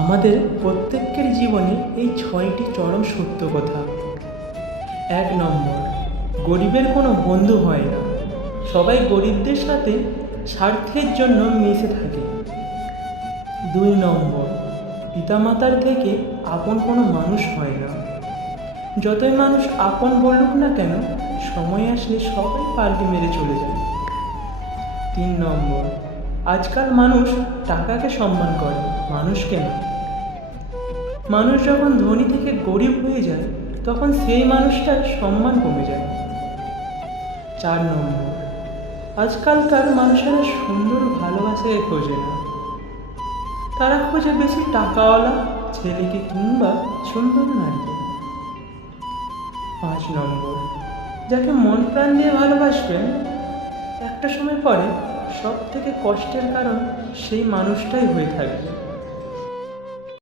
আমাদের প্রত্যেকের জীবনে এই 6টি চরম সত্য কথা। 1 নম্বর, গরিবের কোনো বন্ধু হয় না। সবাই গরিবদের সাথে স্বার্থের জন্য মিশে থাকে। 2 নম্বর, পিতামাতার থেকে আপন কোনো মানুষ হয় না। যতই মানুষ আপন বলুক না কেন, সময় আসলে সবাই পাল্টি মেরে চলে যায়। 3 নম্বর, আজকাল মানুষ টাকাকে সম্মান করে, মানুষকে না। মানুষ যখন ধনী থেকে গরিব হয়ে যায়, তখন সেই মানুষটার সম্মান কমে যায়। 4 নম্বর, আজকালকার মানুষেরা সুন্দর ভালোবাসাকে খোঁজে না, তারা খোঁজে বেশি টাকাওয়ালা ছেলেকে কিংবা সুন্দর নারীকে। 5 নম্বর, যাকে মন প্রাণ দিয়ে ভালোবাসবেন, একটা সময় পরে সব থেকে কষ্টের কারণ সেই মানুষটাই হয়ে থাকবে।